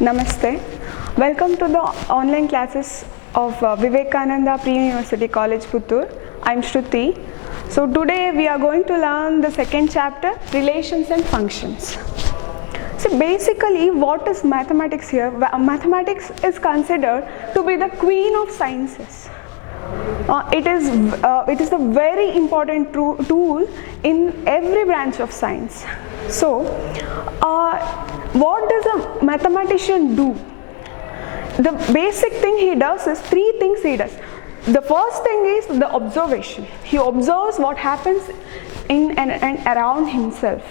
Namaste. Welcome to the online classes of Vivekananda Pre-University College, Puttur. I am Shruti. So today we are going to learn the second chapter, Relations and Functions. So basically what is mathematics here? Mathematics is considered to be the queen of sciences. It is a very important tool in every branch of science. So what does a mathematician do? The basic thing he does is three things he does. The first thing is the observation. He observes what happens in and around himself.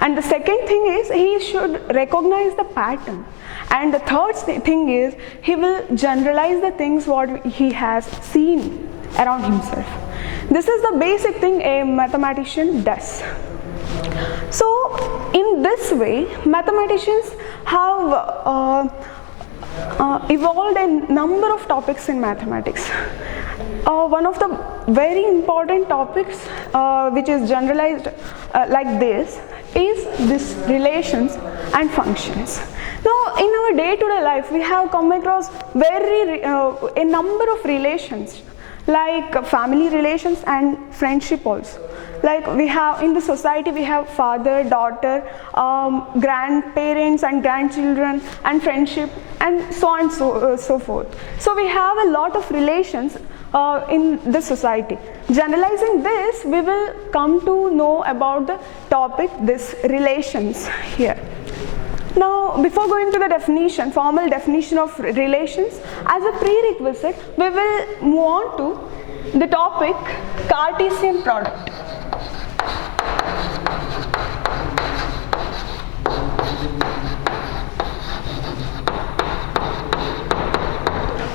And the second thing is he should recognize the pattern. And the third thing is he will generalize the things what he has seen around himself. This is the basic thing a mathematician does. So in this way, mathematicians have evolved a number of topics in mathematics. One of the very important topics which is generalized like this is this relations and functions. Now in our day-to-day life we have come across a number of relations, like family relations and friendship also. Like we have in the society, we have father, daughter, grandparents and grandchildren, and friendship, and so on and so forth. So we have a lot of relations in the society. Generalizing this, we will come to know about the topic, this relations here. Now, before going to the definition, formal definition of relations, as a prerequisite, we will move on to the topic Cartesian product.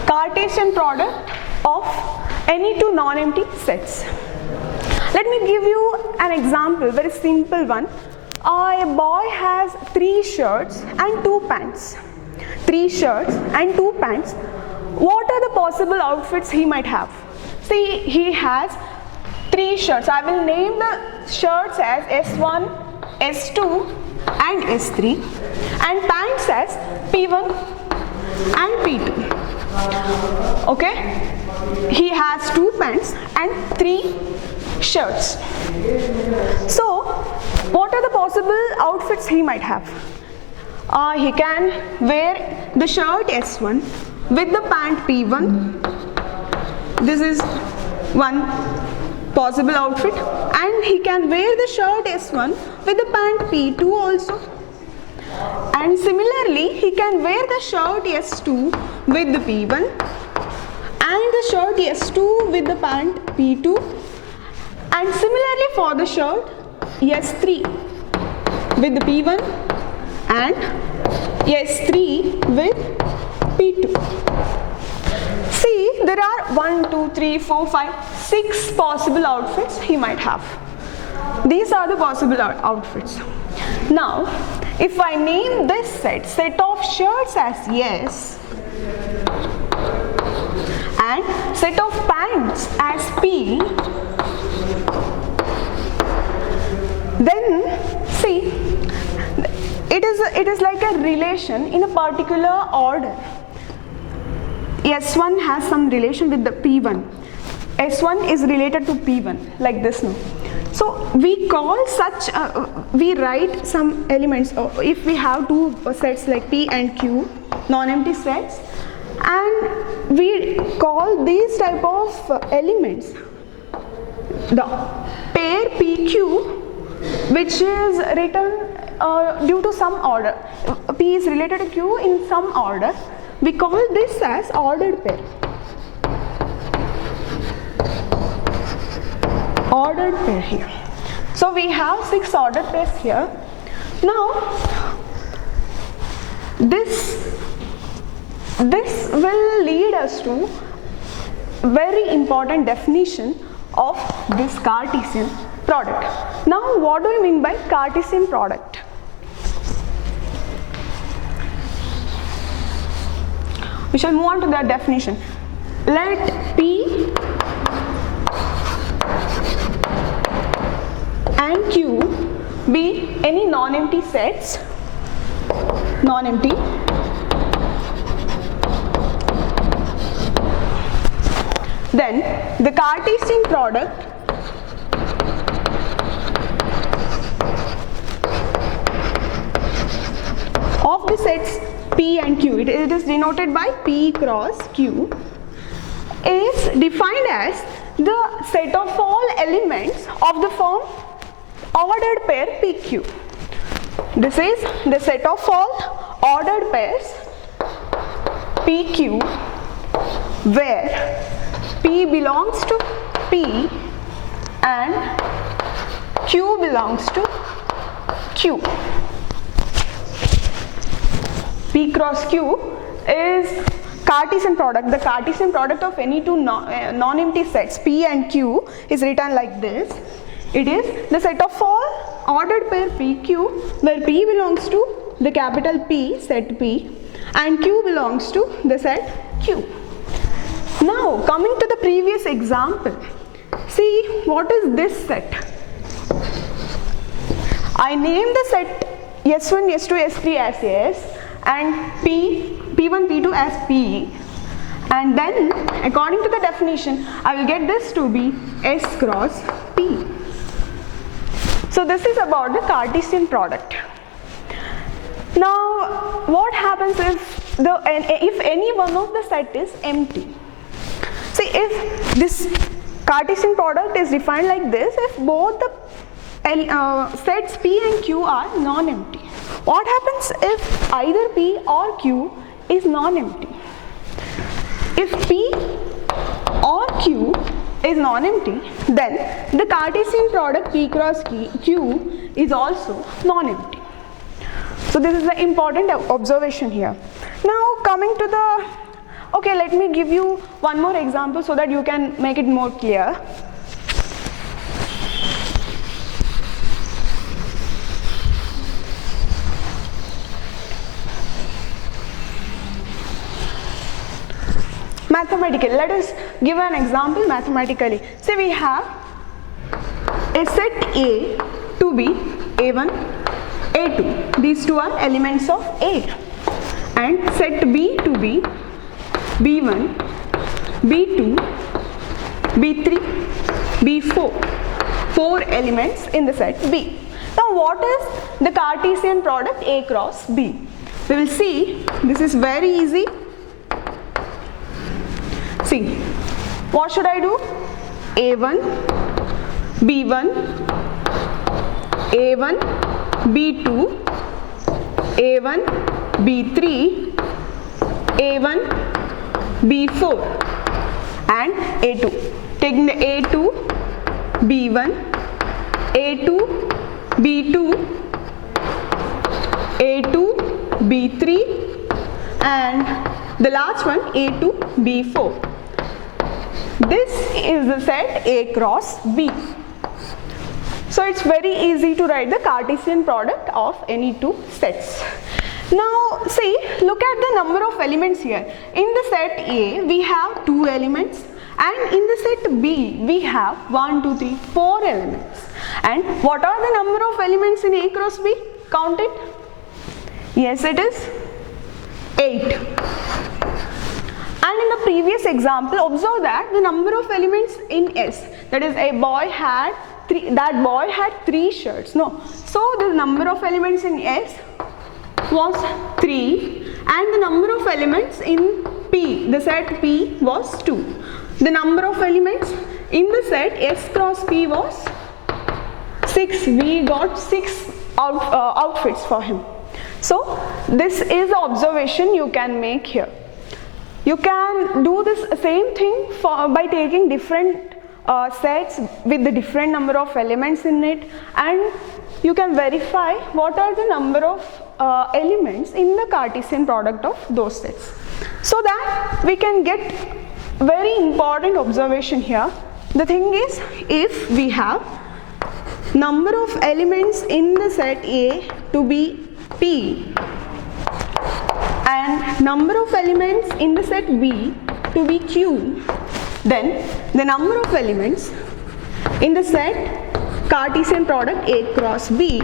Cartesian product of any two non-empty sets. Let me give you an example, very simple one. A boy has 3 shirts and 2 pants. 3 shirts and 2 pants. What are the possible outfits he might have? See, he has 3 shirts. I will name the shirts as S1, S2 and S3, and pants as P1 and P2. Okay? He has 2 pants and 3 shirts. So, what are the possible outfits he might have? He can wear the shirt S1 with the pant P1. This is one possible outfit. And he can wear the shirt S1 with the pant P2 also. And similarly, he can wear the shirt S2 with the P1 and the shirt S2 with the pant P2. And similarly for the shirt S3 with the P1 and S3 with P2. See, there are 1, 2, 3, 4, 5, 6 possible outfits he might have. These are the possible outfits. Now, if I name this set of shirts as S and set of pants as P, then see, it is like a relation in a particular order. S1 has some relation with the P1. S1 is related to P1 like this now. So we call such, we write some elements, if we have 2 sets like P and Q, non-empty sets, and we call these type of elements the pair PQ, which is written due to some order. P is related to Q in some order. We call this as ordered pair. Ordered pair here. So we have 6 ordered pairs here. Now this will lead us to very important definition of this Cartesian product. Now what do we mean by Cartesian product? We shall move on to the definition. Let P and Q be any non-empty sets, non-empty the Cartesian product of the sets P and Q, it is denoted by P cross Q, is defined as the set of all elements of the form ordered pair PQ. This is the set of all ordered pairs PQ where P belongs to P and Q belongs to Q. P cross Q is Cartesian product. The Cartesian product of any two non-empty sets P and Q is written like this. It is the set of all ordered pair PQ where P belongs to the capital P, set P, and Q belongs to the set Q. Now coming to the previous example, see what is this set? I name the set S1, S2, S3 as S and P1, P2 as P, and then according to the definition I will get this to be S cross P. So this is about the Cartesian product. Now what happens if any one of the set is empty? See, if this Cartesian product is defined like this, if both the sets P and Q are non-empty. What happens if either P or Q is non-empty? If P or Q is non-empty, then the Cartesian product P cross Q is also non-empty. So this is the important observation here. Now coming to the, okay, let me give you one more example so that you can make it more clear. Mathematically, let us give an example mathematically. Say we have a set A to be A1, A2. These two are elements of A. And set B to be B1, B2, B3, B4. 4 elements in the set B. Now what is the Cartesian product A cross B? We will see, this is very easy. See, what should I do? A1, B1, A1, B2, A1, B3, A1, B4 and A2. Taking the A2, B1, A2, B2, A2, B3 and the last one A2, B4. This is the set A cross B. So it's very easy to write the Cartesian product of any two sets. Now see, look at the number of elements here. In the set A we have 2 elements and in the set B we have 1, 2, 3, 4 elements. And what are the number of elements in A cross B? Count it. Yes, it is 8. And in the previous example, observe that the number of elements in S, that is a boy had 3 shirts. No. So the number of elements in S was 3 and the number of elements in P, the set P was 2. The number of elements in the set S cross P was 6. We got 6 outfits for him. So this is the observation you can make here. You can do this same thing by taking different sets with the different number of elements in it, and you can verify what are the number of elements in the Cartesian product of those sets. So that we can get very important observation here. The thing is, if we have number of elements in the set A to be P and number of elements in the set B to be Q, then the number of elements in the set Cartesian product A cross B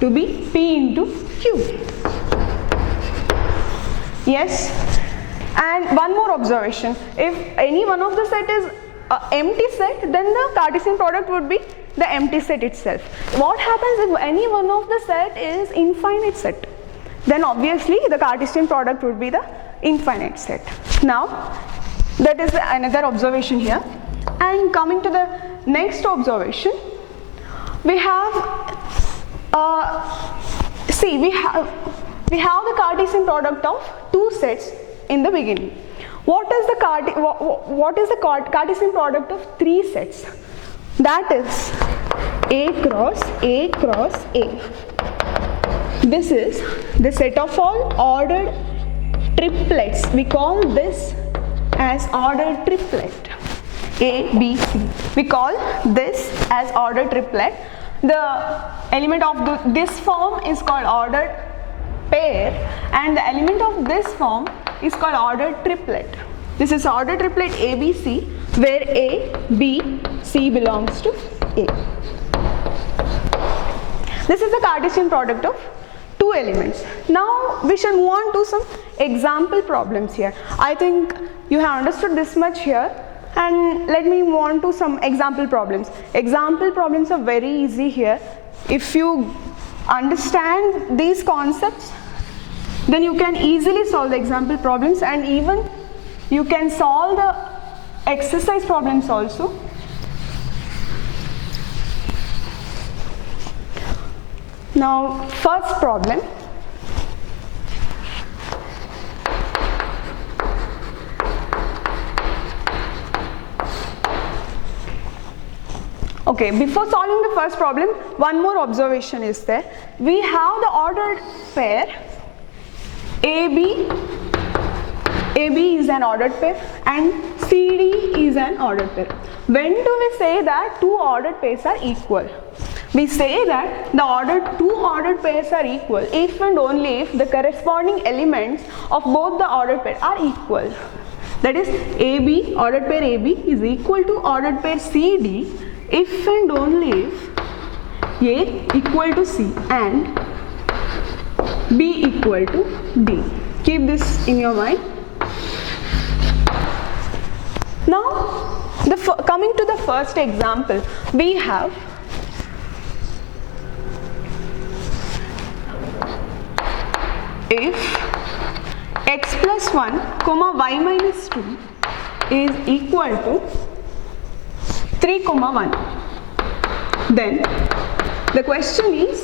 to be P into Q. Yes, and one more observation, if any one of the set is empty set, then the Cartesian product would be the empty set itself. What happens if any one of the set is infinite set? Then obviously the Cartesian product would be the infinite set. Now that is another observation here. And coming to the next observation, we have we have the Cartesian product of two sets in the beginning. What is the Cartesian product of three sets? That is A cross A cross A. This is the set of all ordered triplets. We call this as ordered triplet. A, B, C. We call this as ordered triplet. The element of this form is called ordered pair, and the element of this form is called ordered triplet. This is ordered triplet ABC, where A, B, C belongs to A. This is the Cartesian product of two elements. Now we shall move on to some example problems here. I think you have understood this much here, and let me move on to some example problems. Example problems are very easy here. If you understand these concepts, then you can easily solve the example problems, and even you can solve the exercise problems also. Now, first problem. Okay, before solving the first problem, one more observation is there. We have the ordered pair AB is an ordered pair and CD is an ordered pair. When do we say that two ordered pairs are equal? We say that the two ordered pairs are equal if and only if the corresponding elements of both the ordered pair are equal. That is, AB, ordered pair AB is equal to ordered pair CD if and only if A equal to C and B equal to D. Keep this in your mind. Now, coming to the first example, we have if x plus 1 comma y minus 2 is equal to 3 comma 1, then the question is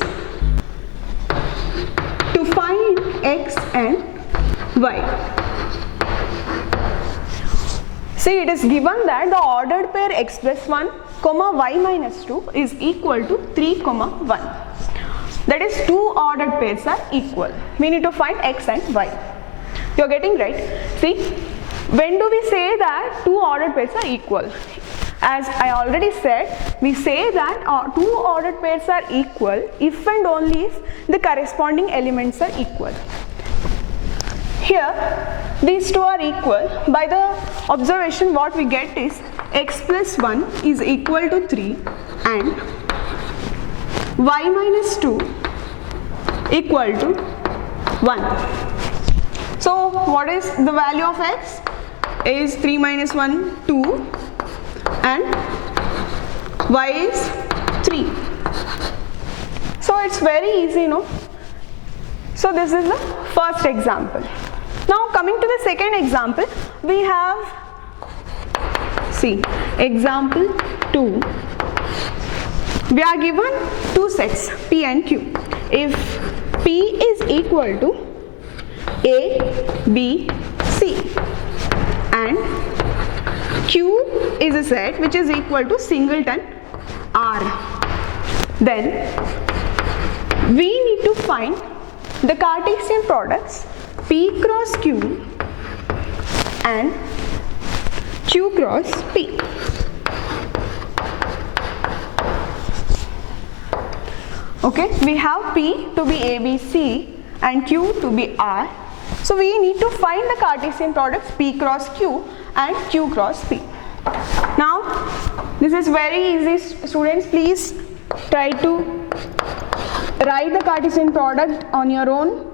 to find x and y. See, it is given that the ordered pair x plus 1 comma y minus 2 is equal to 3 comma 1. That is, two ordered pairs are equal. We need to find x and y. You are getting right? See, when do we say that two ordered pairs are equal? As I already said, we say that two ordered pairs are equal if and only if the corresponding elements are equal. Here, these two are equal. By the observation, what we get is x plus 1 is equal to 3 and y minus 2 equal to 1. So, what is the value of x? Is 3 minus 1, 2 and y is 3. So, it's very easy, no? So, this is the first example. Now, coming to the second example, we have, see, example 2. We are given two sets P and Q. If P is equal to A, B, C and Q is a set which is equal to singleton R, then we need to find the Cartesian products P cross Q and Q cross P. Okay, we have P to be ABC and Q to be R. So we need to find the Cartesian products P cross Q and Q cross P. Now, this is very easy, students. Please try to write the Cartesian product on your own.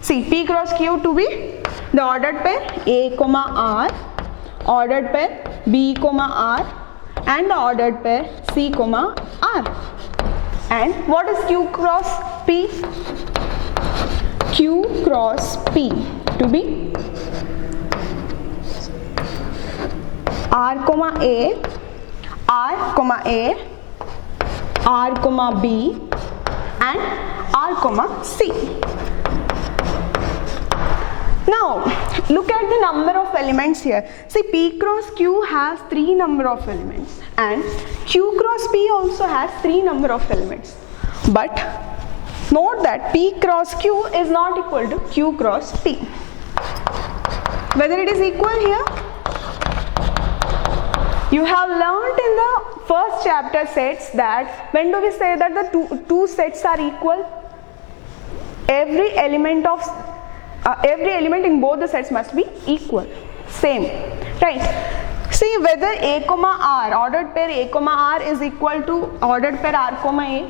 See, P cross Q to be the ordered pair A, R, ordered pair B, R and the ordered pair C, R. And what is Q cross P? Q cross P to be R, A, R, A, R, B and R, C. Now look at the number of elements here. See, P cross Q has 3 number of elements and Q cross P also has 3 number of elements. But note that P cross Q is not equal to Q cross P. Whether it is equal here? You have learnt in the first chapter sets that when do we say that the two sets are equal? Every element in both the sets must be equal, same, right? See whether A, R, ordered pair A, R is equal to ordered pair R, A.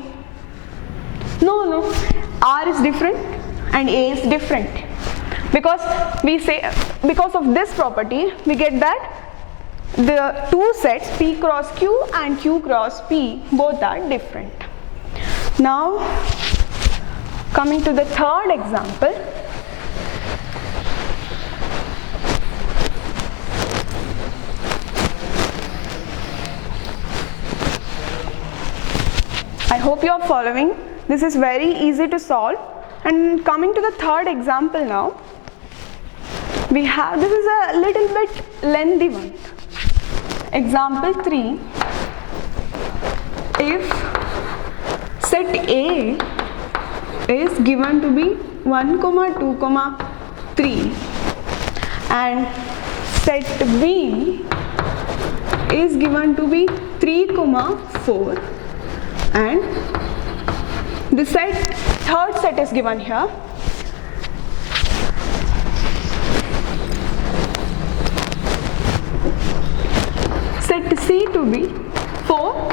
No, R is different and A is different, because of this property we get that the two sets P cross Q and Q cross P both are different. Now coming to the third example. I hope you are following. This is very easy to solve. And coming to the third example now, we have, this is a little bit lengthy one. Example 3. If set A is given to be 1, 2, 3 and set B is given to be 3, 4 and the third set is given here. Set C to be 4,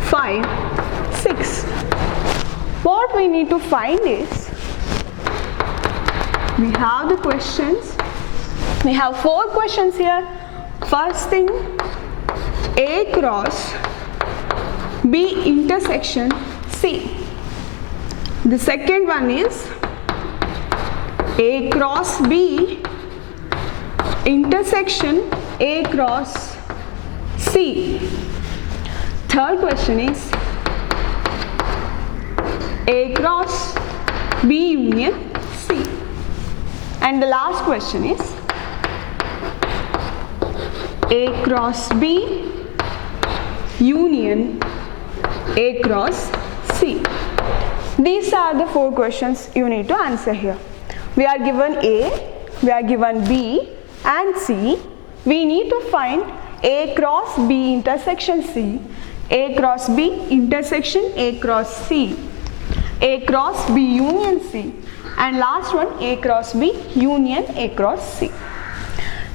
5, 6. What we need to find is, we have the questions. We have 4 questions here. First thing, A cross B intersection C. The second one is A cross B intersection A cross C. Third question is A cross B union C. And the last question is A cross B union A cross C. These are the 4 questions you need to answer here. We are given A, we are given B and C. We need to find A cross B intersection C, A cross B intersection A cross C, A cross B union C, and last one A cross B union A cross C.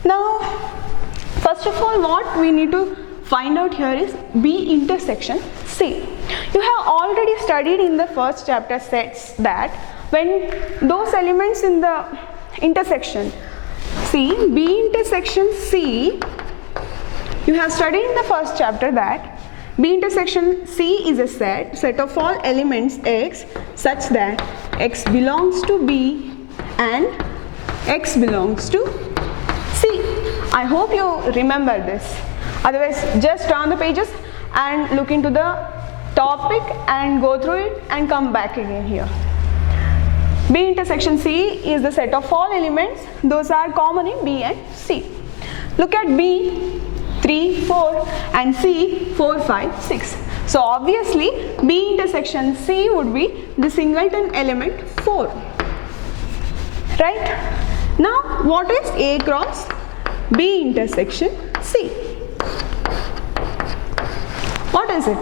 Now, first of all, what we need to find out here is B intersection C. You have already studied in the first chapter sets that when those elements in the intersection C, B intersection C, you have studied in the first chapter that B intersection C is a set of all elements X such that X belongs to B and X belongs to C. I hope you remember this. Otherwise, just turn the pages and look into the topic and go through it and come back again here. B intersection C is the set of all elements. Those are common in B and C. Look at B, 3, 4 and C, 4, 5, 6. So obviously B intersection C would be the singleton element 4. Right? Now what is A cross B intersection C? What is it?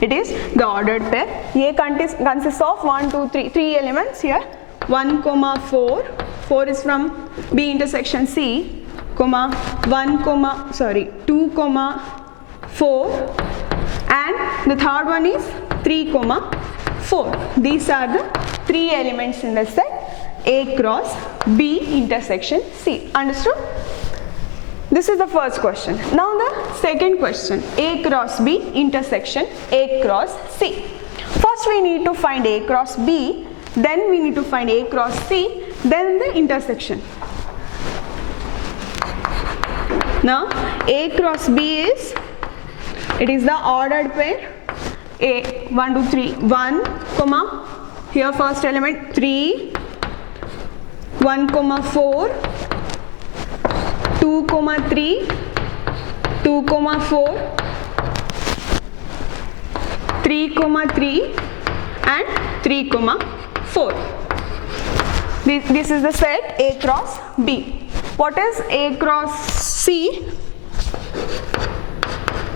It is the ordered pair. A consists of 1, 2, 3 elements here. 1, 4. 4 is from B intersection C, 2, 4, and the third one is 3, 4. These are the 3 elements in the set A cross B intersection C. Understood? This is the first question. Now the second question, A cross B intersection A cross C. First we need to find A cross B, then we need to find A cross C, then the intersection. Now A cross B is, it is the ordered pair. A 1 2 3 1 comma, here first element 3 1 comma 4 2 comma 3 2 comma 4 3 comma 3 and 3 comma 4. This is the set A cross B. What is A cross C?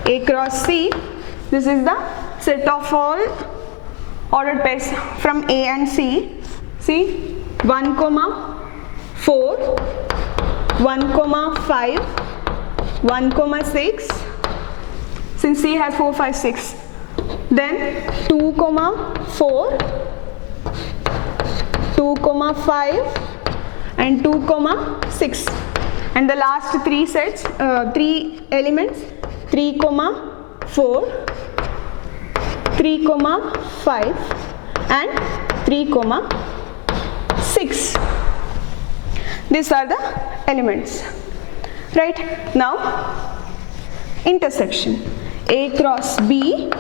A cross C, this is the set of all ordered pairs from A and C. See, 1 comma 4, 1 comma 5, 1 comma 6, since C has 4 5 6, then 2 comma 4, 2 comma 5 and 2 comma 6, and the last three sets, three elements, 3 comma 4, 3 comma 5 and 3 comma 6. These are the elements, right? Now intersection, A cross B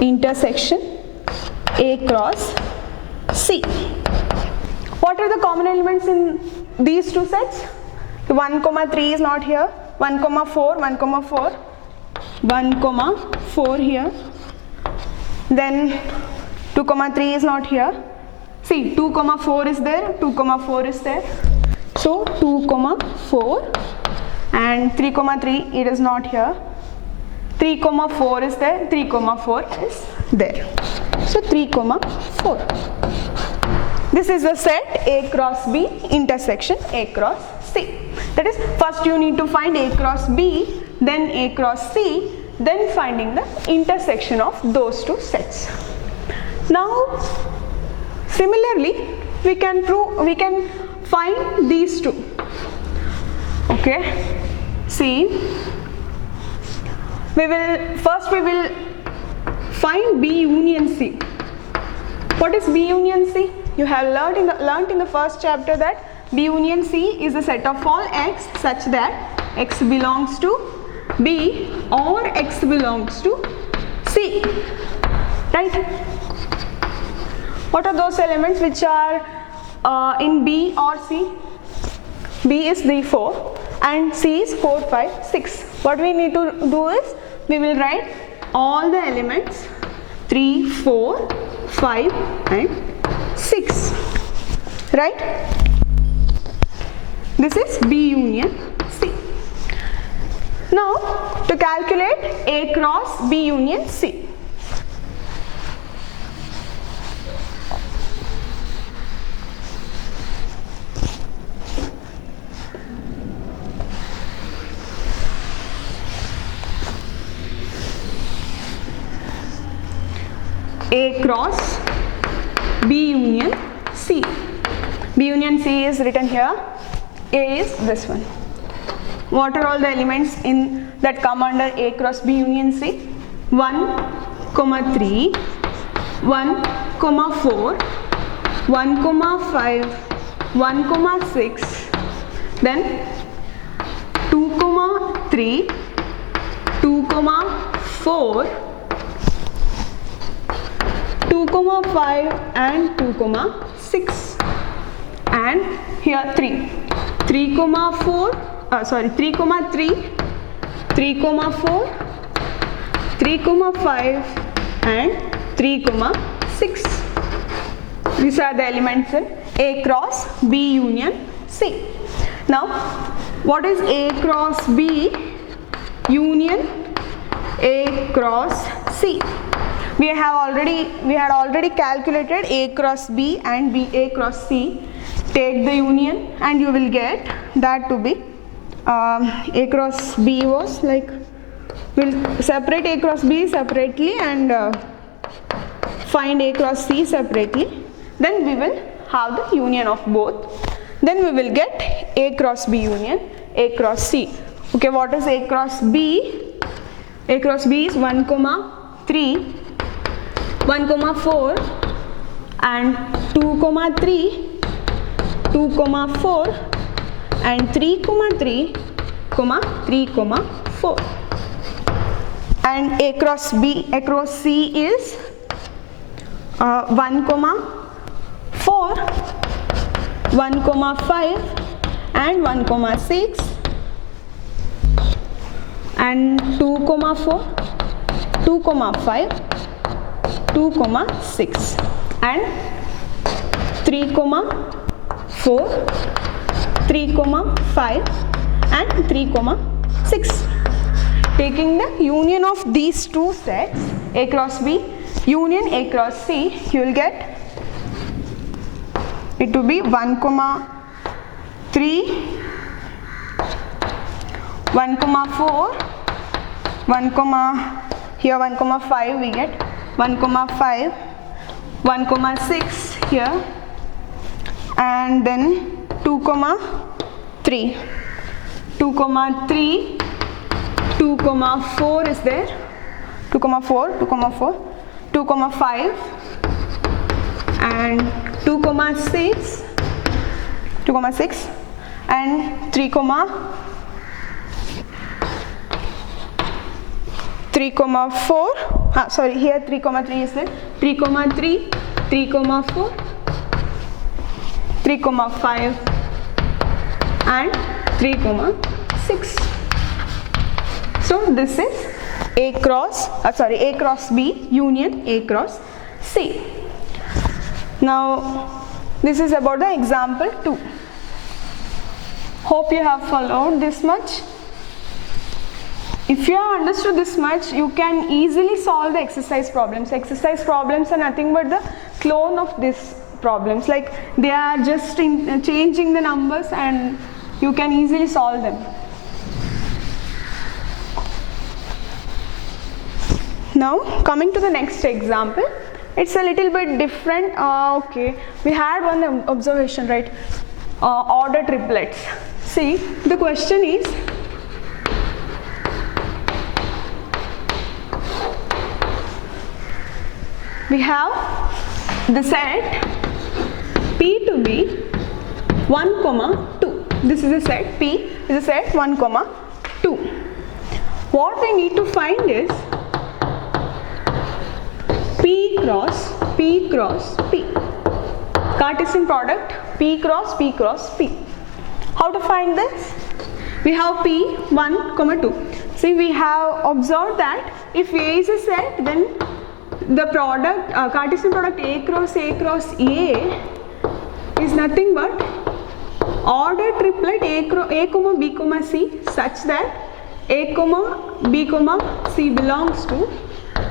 intersection A cross C. What are the common elements in these two sets? 1 comma 3 is not here, 1 comma 4, 1 comma 4, 1 comma 4 here, then 2 comma 3 is not here. See, 2 comma 4 is there, 2 comma 4 is there, so 2 comma 4 and 3 comma 3 it is not here, 3 comma 4 is there, 3 comma 4 is there, so 3 comma 4. This is the set A cross B intersection A cross C. That is, first you need to find A cross B, then A cross C, then finding the intersection of those two sets. Now similarly we can find these two. Okay, see, we will find B union C. What is B union C? You have learnt in the first chapter that B union C is a set of all x such that x belongs to B or x belongs to C, right? What are those elements which are in B or C? B is 3 4 and C is 4 5 6. What we need to do is, we will write all the elements 3 4 5 and 6, right? This is B union C. Now to calculate A cross B union C. A cross B union C. B union C is written here. A is this one. What are all the elements in that come under A cross B union C? 1 comma 3, 1 comma 4, 1 comma 5, 1 comma 6, then 2 comma 3, 2 comma 4, 2 comma 5 and 2 comma 6, and here 3 comma 4, 3 comma 3, 3 comma 4, 3 comma 5 and 3 comma 6. These are the elements in A cross B union C. Now what is A cross B union A cross C? We had already calculated A cross B and A cross C. Take the union and you will get that to be A cross B was like, we'll separate A cross B separately and find A cross C separately. Then we will have the union of both. Then we will get A cross B union A cross C. Okay, what is A cross B? A cross B is 1, 3, 1, 4 and 2, 3, 2, 4 and 3, 3, 3, 4. And A cross C is 1, 4, 1, 5 and 1, 6 and 2, 4, 2, 5, 2, 6 and 3, 4, 3, 5 and 3, 6. Taking the union of these two sets, A cross B union A cross C, you will get it to be 1, 3, 1, 4, 1, here 1, 5 we get 1, 5, 1, 6 here, and then 2, 3, 2, 3, 2, 4 is there, 2, 4, 2, 4, 2, 5 and 2, 6, 2, 6 and 3, 4, sorry, here 3, 3 is there, 3, 3, 3, 4, 3, 5 and 3, 6. So this is A cross B union A cross C. Now this is about the example 2. Hope you have followed this much. If you have understood this much, you can easily solve the exercise problems. Exercise problems are nothing but the clone of these problems. Like they are just changing the numbers and you can easily solve them. Now coming to the next example, it's a little bit different. Okay, we had one observation, right? Order triplets. See, the question is, we have the set P to be 1, 2. This is a set, P is a set 1, 2. What we need to find is P cross P. Cartesian product P cross P. How to find this? We have P 1, 2. See, we have observed that if A is a set, then the product Cartesian product A cross A is nothing but order triplet A, B, C such that A, B, C belongs to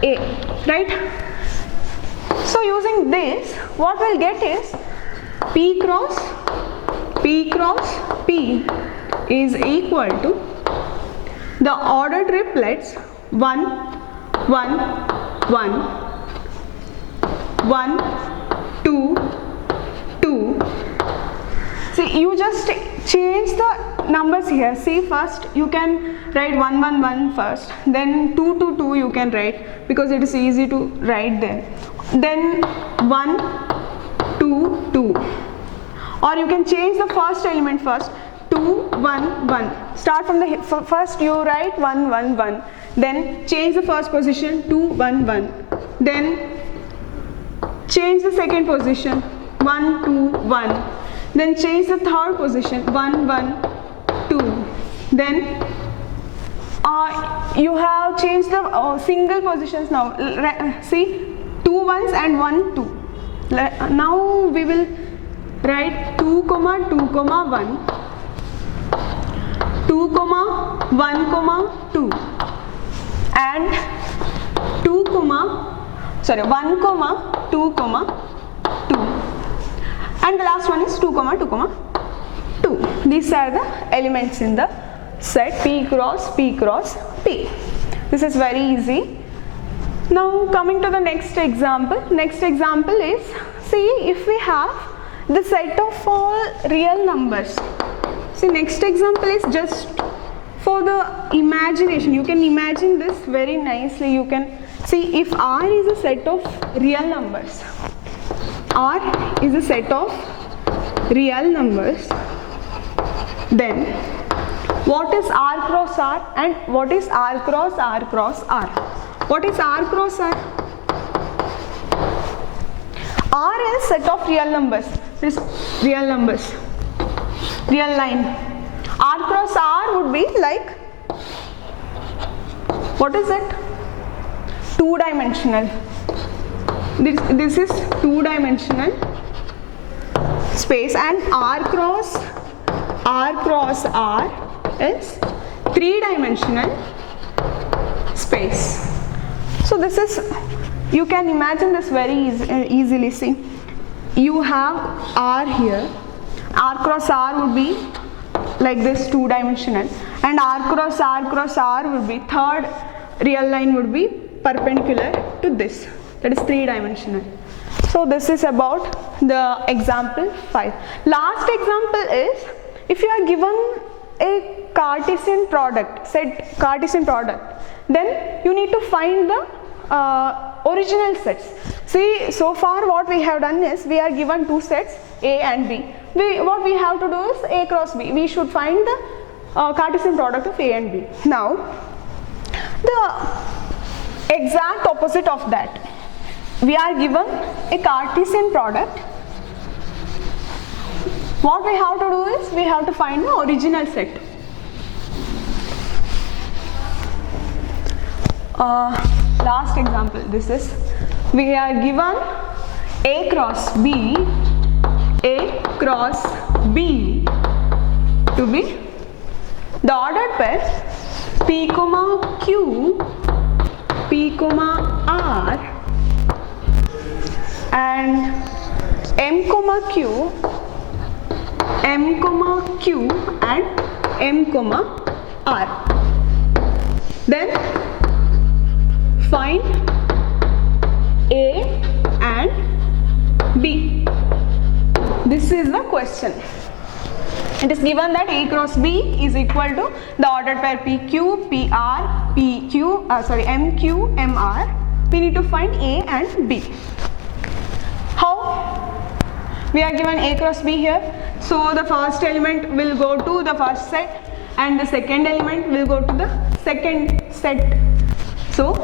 A, right? So using this, what we'll get is P cross P is equal to the order triplets 1, 1, 1, 1, 2, 2. See, you just change the numbers here. See, first you can write 1, 1, 1 first, then 2, 2, 2 you can write because it is easy to write there. Then 1, 2, 2. Or you can change the first element first. 2, 1, 1. Start from the first you write 1, 1, 1. Then change the first position 2, 1, 1. Then change the second position 1, 2, 1. Then change the third position 1, 1, 2. Then you have changed the single positions now. See, 2 1s and 1 2. Now we will write 2, 2, 1, 2, 1, 2 and 1, 2, 2. And the last one is 2, 2, 2. These are the elements in the set P cross P. This is very easy. Now coming to the next example. Next example is, see, if we have the set of all real numbers. See, next example is just for the imagination. You can imagine this very nicely. You can see if R is a set of real numbers. R is a set of real numbers. Then what is R cross R and what is R cross R cross R? What is R cross R? R is a set of real numbers. This real numbers. Real line. R cross R would be like, what is it? Two-dimensional. This is two-dimensional space, and R cross R is three-dimensional space. So this is, you can imagine this very easily. See, you have R here. R cross R would be like this, two-dimensional, and R cross R would be, third real line would be perpendicular to this, that is three-dimensional. So this is about the example 5. Last example is, if you are given a Cartesian product, said Cartesian product, then you need to find the original sets. See, so far what we have done is, we are given two sets A and B. What we have to do is A cross B. We should find the Cartesian product of A and B. Now, the exact opposite of that, we are given a Cartesian product. What we have to do is, we have to find the original set. Last example, this is, we are given A cross B to be the ordered pair P comma Q, P comma R, and M comma Q, M comma Q, and M comma R. Then find A and B. This is the question. It is given that A cross B is equal to the ordered pair PQ, PR, MQ, MR. We need to find A and B. How? We are given A cross B here. So the first element will go to the first set and the second element will go to the second set. So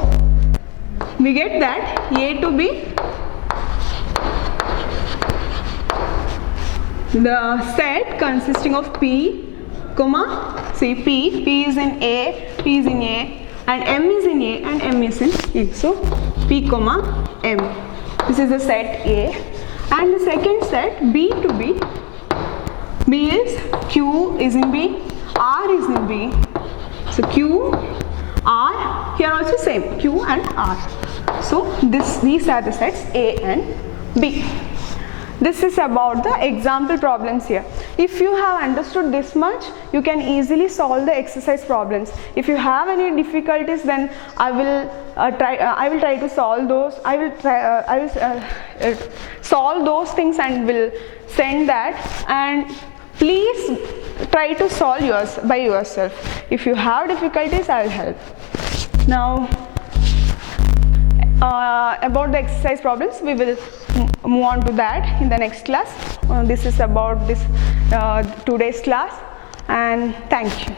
we get that A to be the set consisting of P, see P is in A, P is in A, and M is in A, and M is in A. So P, M. This is the set A. And the second set, B to B. B is, Q is in B, R is in B. So Q, R, here also same, Q and R. So these are the sets A and B. This is about the example problems here. If you have understood this much, you can easily solve the exercise problems. If you have any difficulties, then I will try to solve those. I will solve those things and will send that. And please try to solve yours by yourself. If you have difficulties, I will help. Now, about the exercise problems, we will move on to that in the next class. This is about this today's class, and thank you.